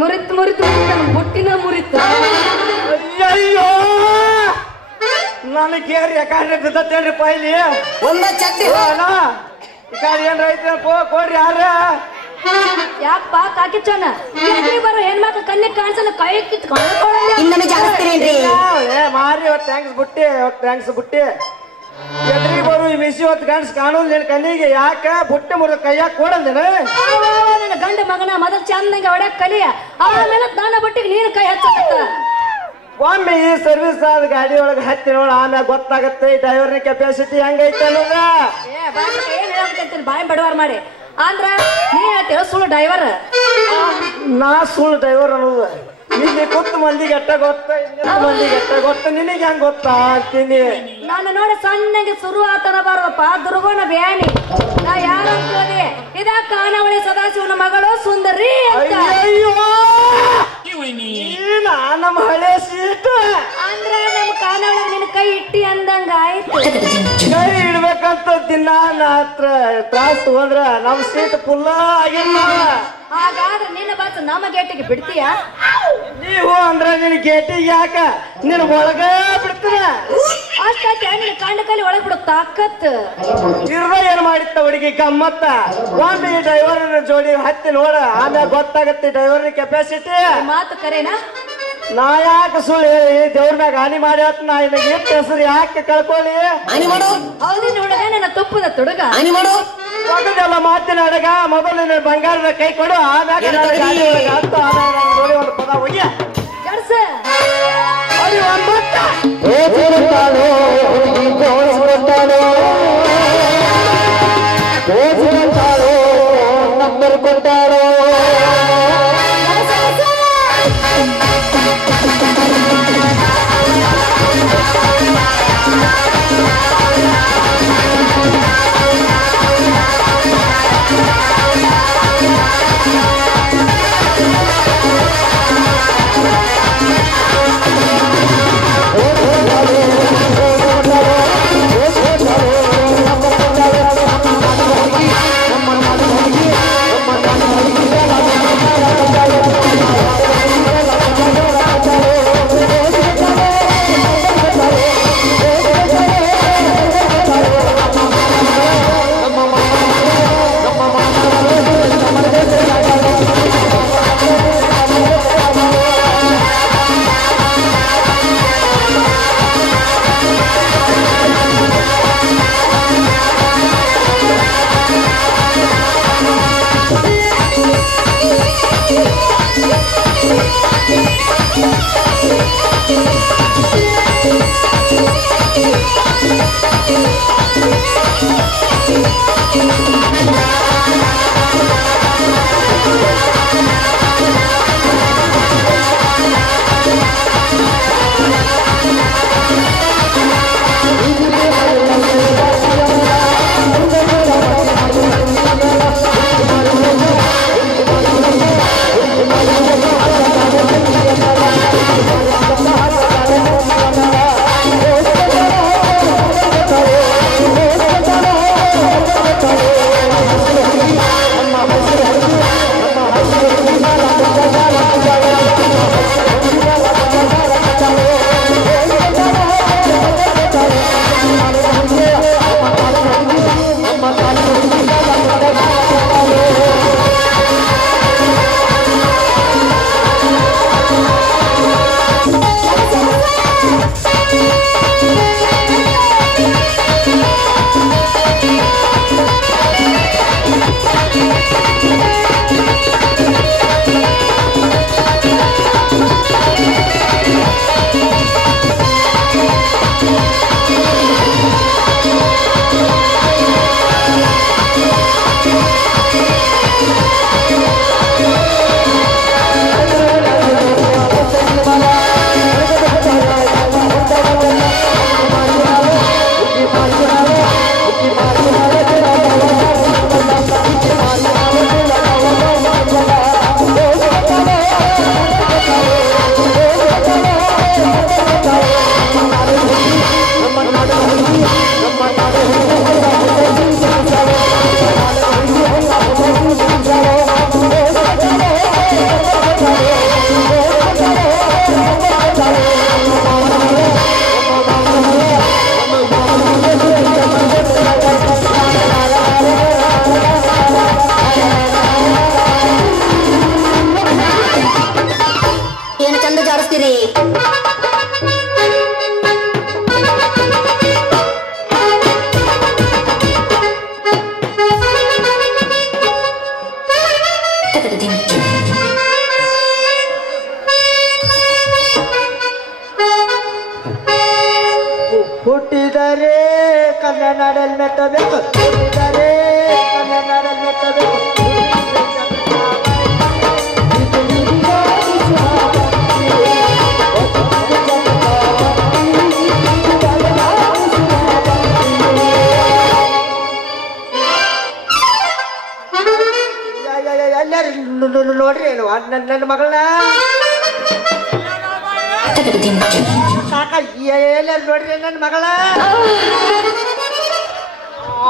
ಮುರಿತ್ ಬುಟ್ಟಿನ ಮುರಿತ. ಅಯ್ಯಯ್ಯೋ ನನಗೆ ಕೇರಿ ಯಾಕಂದ್ರೆ ಬಿದ್ದತ್ತೇನ್ರಿ ಪೈಲಿ ಒಂದ ಚಟ್ಟಿ ಈ ಕಾಡಿ ಏನ್ರ ಐತೆ ಕೊಡ್ರಿ ಯಾರ ಯಾಕಪ್ಪ ಕಾಕಿಚ್ಚನ ಬರೋ ಹೆಣ್ಮಕ್ಳು ಕಣ್ಣಿಗೆ ಕಾಣಿಸಲ್ಲ ಕೈ ಕಿತ್ ಇನ್ನೊಮ್ಮೆ ಜಾಗಸ್ತೀರೇನ್ರಿ ಮಾರಿ ಥ್ಯಾಂಕ್ಸ್ ಬುಟ್ಟಿ ಎದ್ರಿಗೆ ಬರು ಈ ಮಿಸಿ ಹೊತ್ತು ಗಂಡ್ಸ್ ಕಾಣೋದು ನಿನ್ ಕಣ್ಣಿಗೆ ಯಾಕ ಬುಟ್ಟಿ ಮುರಿದ ಕೈಯಾಗ ಕೊಡಲ್ದೇನ ನನ್ನ ಗಂಡ ಮಗನ ಮೊದಲು ಚಂದಂಗೆ ಹೊಡ್ಯಾಕ ಕಲಿಯ ಆಮೇಲೆ ನನ್ನ ಬುಟ್ಟಿಗೆ ನೀನು ಕೈ ಹಚ್ಚತ್ತ. ಒಮ್ಮೆ ಈ ಸರ್ವಿಸ್ ಆದ ಗಾಡಿ ಒಳಗೆ ಹತ್ತಿ ನೋಡ ಆಮ್ಯಾಗ ಗೊತ್ತಾಗತ್ತೆ ಡ್ರೈವರ್ನ ಕೆಪಾಸಿಟಿ ಹೆಂಗೈತೆ ಅನ್ನೋದ. ಏನ್ ಹೇಳಬೇಕಂತೀನಿ ಬಾಯಿ ಬಡವಾರ ಮಾಡಿ ಅಂದ್ರ ನೀ ಹೇಳ್ತೀರ ಸುಳ್ಳು ಡ್ರೈವರ್. ನಾ ಸುಳ್ಳು ಡ್ರೈವರ್ ಅನ್ನೋದು ಇಲ್ಲಿ ಗೊತ್ತು ಮಂದಿಗೆ ಎಟ್ಟ ಗೊತ್ತ ಮಂದಿಗೆ ಎಟ್ಟ ಗೊತ್ತ ನಿನಗೆ ಹೆಂಗ್ ಗೊತ್ತಾ ಅಂತೀನಿ. ನಾನು ನೋಡಿ ಸಣ್ಣಗೆ ಶುರು ಆತನ ಬರೋಪ್ಪ ದುರ್ಗೋಣ ಬ್ಯಾನಿ ನಾ ಯಾರು ಅಂತೇಳಿ ಇದ ಕಾನಾವಳಿ ಸದಾಶಿವನ ಮಗಳು ಸುಂದರಿ ಅಂತ. ನಮ್ಮ ಹಳೆ ಸೀಟ್ ಅಂದ್ರೆ ನಮ್ ಕಾನಾವಳಿ ನಿನ್ ಕೈ ಇಟ್ಟಿ ಅಂದಂಗ ಆಯ್ತು. ಕೈ ಇಡ್ಬೇಕಂತ ದಿನ ಹತ್ರ ತ್ರಾಸ್ ತಗೊಂಡ್ರ ನಮ್ ಸೀಟ್ ಫುಲ್ಲ ಆಗಿಲ್ಲ. ಹಾಗಾದ್ರೆ ನಿನ್ನ ಬಸ್ ನಮ್ಮ ಗೇಟಿಗೆ ಬಿಡ್ತೀಯ? ನೀವು ಅಂದ್ರ ನಿನ್ ಗೇಟಿಗೆ ಯಾಕ ನಿನ್ ಒಳಗ ಬಿಡ್ತೀರ ಅಷ್ಟಾಕೆ ನಿನ್ ಕಂಡ ಕಲಿ ಒಳಗ್ ಬಿಡು ತಾಕತ್ ಇರ್ದ ಏನ್ ಮಾಡಿತ್ತ ಹುಡುಗಿ ಗಮ್ಮತ್ತ. ಒಮ್ಮೆ ಈ ಡ್ರೈವರ್ ಜೋಡಿ ಹತ್ತಿ ನೋಡ ಆಮ್ಯಾಗ ಗೊತ್ತಾಗತ್ತೆ ಡ್ರೈವರ್ ಕೆಪಾಸಿಟಿ. ಮಾತು ಕರೇನಾ? ನಾ ಯಾಕೆ ಸುಳ್ಳು ಹೇಳಿ ದೇವ್ರ ಮ್ಯಾಗ ಹಾನಿ ಮಾಡಿ ನಾ ಇನ್ನಾಗ ಇಟ್ಟ ಹೆಸರು ಯಾಕೆ ಕಳ್ಕೊಳ್ಳಿ? ಹೌದಿನ ಹುಡುಗ ನನ್ನ ತುಪ್ಪದ ತುಡುಗ ಎಲ್ಲ ಮಾತಿನ ಅಡಗ ಮೊದಲು ನಿನ್ನ ಬಂಗಾರದ ಕೈ ಕೊಡು ಆಮ್ಯಾಗ ನೋಡಿ ಒಂದು ಪದ ಹೋಗಿ ನಂಬರ್ ಕೊಟ್ಟಾರೋ ಮೆಟ್ಟಬೇಕು ನುಡಿದರೆ ಕನ್ನಡ ಮೆಟ್ಟಬೇಕು ನೋಡ್ರಿ ಏನು ನನ್ನ ಮಗಳನ್ನ ಸಾಕ ಎಲ್ಲಾರು ನೋಡ್ರಿ ನನ್ನ ಮಗಳ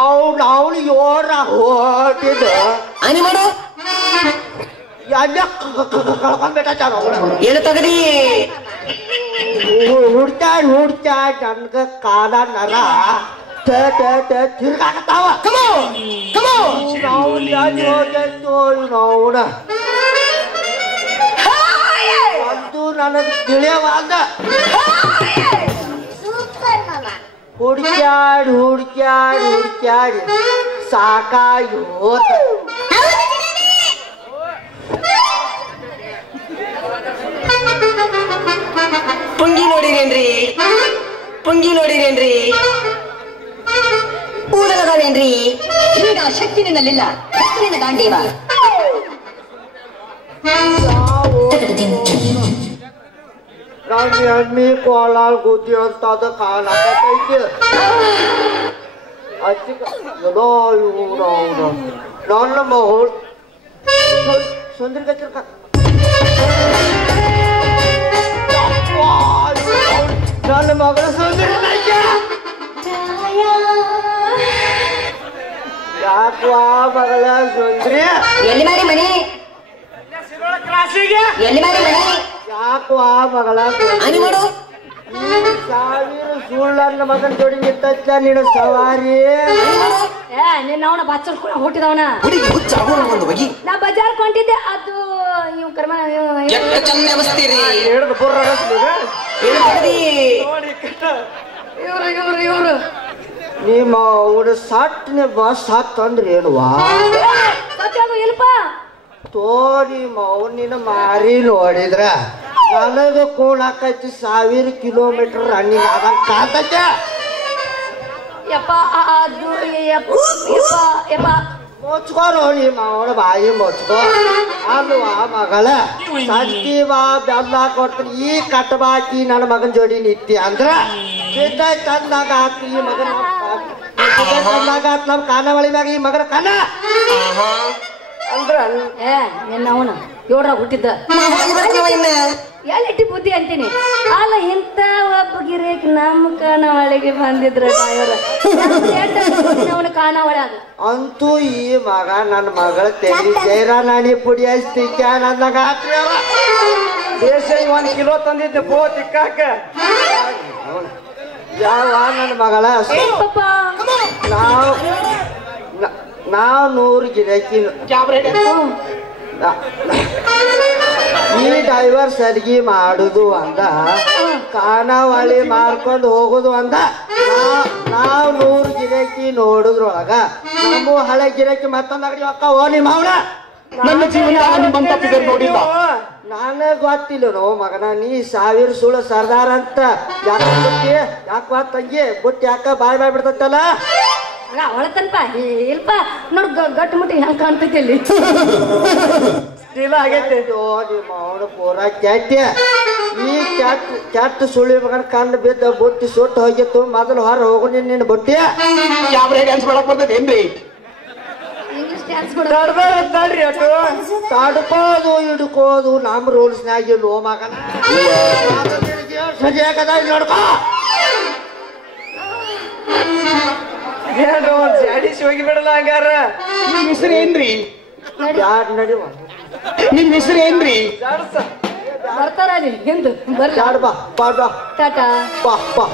ಅವಳು ಯೋರ ಹೊಟ್ಟಿದ್ದು ಎಲ್ಲ ಕಳ್ಕೊಂಡ್ಬಿಟ್ಟ ಏನು ತಗದಿ ಹುಡ್ಚಾಡ್ ನನ್ಗ ಕಾಲ ನರ ತಿರ್ಗಾಕತ್ತಾವ ಅವನ ಅದು ನನಗೆ ತಿಳಿಯವಾದ ಹುಡ್ಕ್ಯಾಡಿ ಸಾಕಾಗಿ ಹೋತ ಪುಂಗಿ ನೋಡಿರೇನ್ರಿ ಕೂದಲದಾವೇನ್ರಿ ಈಗ ಶಕ್ತಿ ನಿನ್ನಲ್ಲಿಲ್ಲ ನಿನ್ನ ಗಾಂಡೀವ ಅಮ್ಮಿ ಕೋಲಾಲ್ ಗುದ್ದಿ ಅಂತ ಅದ ಕಾಣಕತ್ತೈತಿ ಎಲ್ಲೋ ಇವನು ನನ್ನ ಮಗಳು ಸುಂದರ ನನ್ನ ಮಗಳು ಸುಂದರ ಯಾಕವಾ ಮಗಳ ಸುಂದ್ರಿ ಎಲ್ಲಿ ಮಾರಿ ಮನಿ ಎಲ್ಲಿ ಮಾರಿ ಮನಿ ಯಾಕವಾ ಮಗಳ ಮಾಡು ಸಾವಿರ ಸುಳ್ಳನ್ನ ಮಗನ ಜೋಡಿ ನಿಂತ ನಿನ್ನ ಸವಾರಿ ನಿನ್ನ ಅವನ ಬಚ್ಚಲ್ ಕೂಡ ಹುಟ್ಟಿದವನ ನಾ ಬಜಾರ್ ಕೊಂಡಿದ್ದೆ ಅದು ಇವ್ ಕರ್ಮ ಹಿಡಿದು ಬುರ್ರ ಇವ್ರು ನಿಮ್ಮ ಅವನ ಸಾಟ್ನೆ ಬಸ್ ಹತ್ತಂದ್ರೆ ಏನುವಾ ಸತ್ಯಾಗ ಇಲ್ಪ ತೋರಿ ನಿನ್ನ ಮಾರಿ ನೋಡಿದ್ರ ನನಗ ಕೂಣಾಕೈತಿ 1000 ಕಿಲೋಮೀಟರ್ ರನ್ನಿಂಗ್ ಆದಂಗ ಕಾತೈತೆ ಯಪ್ಪ ಅದು ಯಪ್ಪ ಮುಚ್ಕೋರು ನಿಮ್ಮ ಅವನ ಬಾಯಿ ಮುಚ್ಕೋ ಅಲ್ವಾ ಮಗಳ ಸಂತಿ ಬಾ ಬೆಲ್ಲ ಕೊಡ್ತೀನಿ ಈ ಕಟ್ಟಬಾಕಿ ನನ್ನ ಮಗನ ಜೋಡಿ ನಿತ್ತಿ ಅಂದ್ರ ತಂದಾಗ ಹಾಕಿ ಈ ಮಗನ ತಂದಾಗ ನಮ್ಮ ಕಾನಾವಳಿ ಮ್ಯಾಗ ಈ ಮಗನ ಕನ ಅಂದ್ರ ನಿನ್ನ ಅವನ ಏಳ್ರಾಗ ಹುಟ್ಟಿದ್ದ ಎಲ್ಲಿಟ್ಟಿ ಬುದ್ಧಿ ಅಂತೀನಿ ಅಲ್ಲ ಇಂತ ಒಬ್ಬ ಗಿರೇಕ್ ನಮ್ಮ ಕಾನಾವಳಿಗೆ ಬಂದಿದ್ರ ಅವನ ಕಾನಾವಳಿ ಅಂತೂ ಈ ಮಗ ನನ್ನ ಮಗಳ ತೆಲಿ ಜೈರಾ ನಾಣಿ ಪುಡಿ ಹಚ್ತಿ ಕ್ಯಾನ್ ಅಂದಾಗ ಹಾಕ್ರಿ ಅವ ದೇಶ 1 ಕಿಲೋ ತಂದಿದ್ದೆ ಪೋ ತಿಕ್ಕಾಕ ಯಾವ ನನ್ನ ಮಗಳ ನಾವು 100 ಗಿರಾಕಿ ಈ ಡ್ರೈವರ್ ಸರಿಗೆ ಮಾಡುದು ಅಂದ ಕಾನಾವಳಿ ಮಾರ್ಕೊಂಡು ಹೋಗುದು ಅಂದ ನಾವ್ 100 ಗಿರಾಕಿ ನೋಡುದ್ರೊಳಗ ನಮ್ಮ ಹಳೆ ಗಿರಾಕಿ ಮತ್ತೊಂದ್ ಅಂಗಡಿ ಹೋಗ್ತಾವ ನಿಮ್ಮ ಅವನ ನನಗ್ ಗೊತ್ತಿಲ್ಲ ಮಗನ ನೀ 1000 ಸುಳ್ಳು ಸರ್ದಾರ ಅಂತ ಯಾಕ ತಂಗಿ ಬುಟ್ಟಿ ಯಾಕ ಬಾಯ್ ಬಿಡ್ತಲ್ಲ ಒಳತನಪ ಇಲ್ಪ ನೋಡ್ ಗಟ್ಟು ಮುಟ್ಟಿ ಹೆಂಗ್ ಕಾಣ್ತೈತಿ ಅಲ್ಲಿ ಆಗೈತೆ ನಿಮ್ಮ ಅವನ ಪೂರ ಕ್ಯಾಟ್ಯ ಈ ಕ್ಯಾಟ್ ಸುಳ್ಳಿ ಮಗನ ಕಂಡು ಬಿದ್ದ ಬುಟ್ಟಿ ಸುಟ್ಟು ಹೋಗಿತ್ತು ಮೊದಲು ಹೊರ ಹೋಗು ನಿನ್ನ ಬುಟ್ಟಿ ತಡ್ರಿ ಅಟ್ಟು ತಡ್ಕೋದು ಹಿಡ್ಕೋದು ನಮ್ಮ ರೂಲ್ಸ್ನಾಗ ಇಲ್ಲೋ ಮಗನ ಸರಿ ಆಗದ ನೋಡ್ಕೋ ಜಾಡಿಸಿ ಹೋಗಿ ಬಿಡಲ್ಲ ಹಂಗಾರ ನಿಮ್ ಹೆಸರು ಏನ್ರಿ ಯಾರು ನಡಿವ ನಿಮ್ ಹೆಸರು ಏನ್ರಿ ಬರ್ತಾರ ಅಲ್ಲಿ ಹಿಂದ್ ಬರ್ಲಿ ಯಾರು ಬಾ ಬಾ ಬಾ ಟಾಟಾ ಬಾ ಬಾ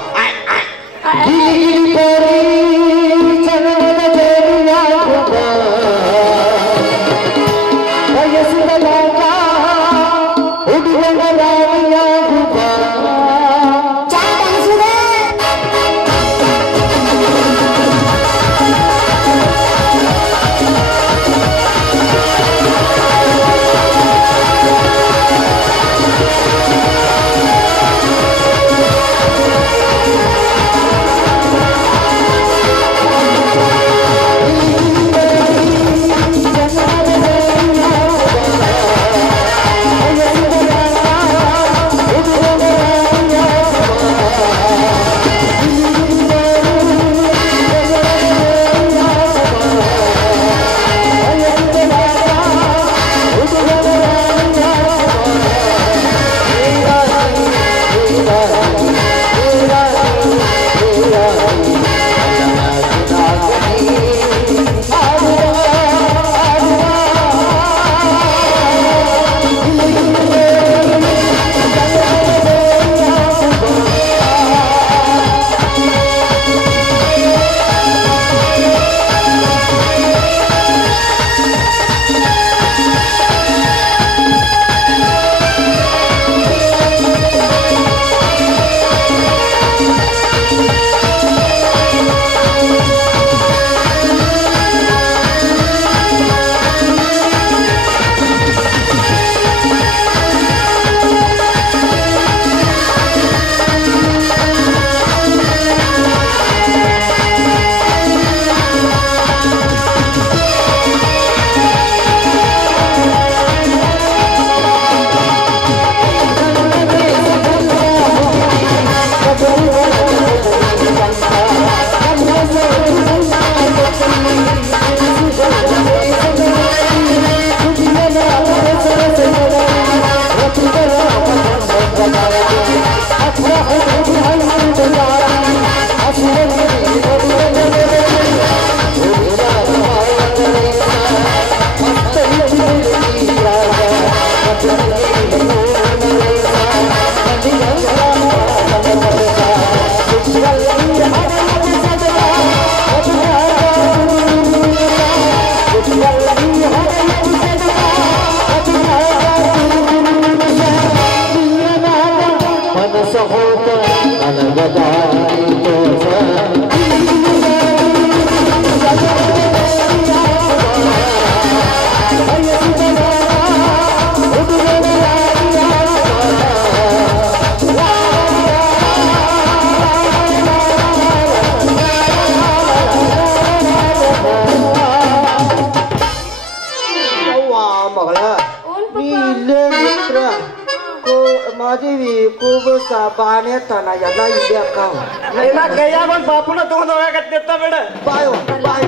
ಮದುವೆ ಕೂಬಸ ಬಾಣೆತನ ಎಲ್ಲ ಇದೆ ಅಕ್ಕಾವ ಎಲ್ಲ ಕೈಯಾಗ ಒಂದು ಪಾಪುನ ತಗೊಂಡ್ ಹೋಗಕತ್ತಿರ್ತ ಬೇಡ ಬಾಯ್ ಬಾಯ್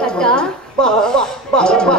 ಅಕ್ಕ ಬಾ ಬಾ ಬಾ ಬಾ